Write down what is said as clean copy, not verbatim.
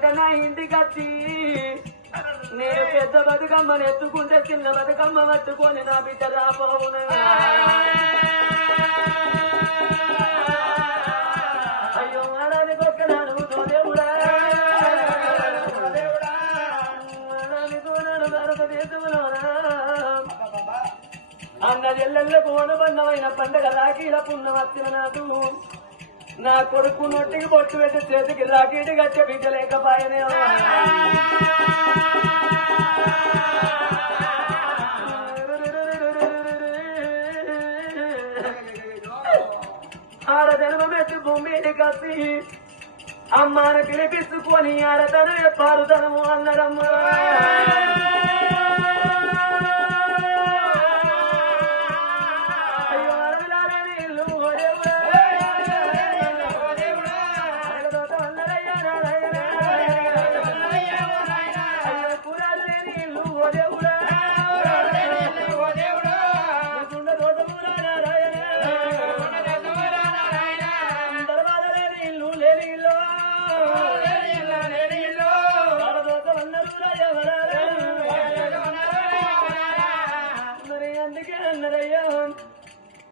బిడ్డ నా ఇంటికి వచ్చి నేను పెద్ద బతుకమ్మని ఎత్తుకుంటే చిన్న బతుకమ్మ పట్టుకొని నా బిడ్డ రాబోను అయ్యో ఆడానికి ఒక్కనాడు దేవుడా భారతదేశంలోనా అన్న ఎల్లెళ్లకు అనుబంధమైన పండగ రాఖీల పుణ్యం వచ్చిన నాకు నా కొడుకు నొట్టికి పొట్టు పెట్టి చేతికి రాకీటి గచ్చే బిడ్డ లేకపోయనే ఆడ జన్మమెత్తి భూమిని కసి అమ్మాను పిలిపించుకొని ఆడతను పారుతనము అన్నరమ్మా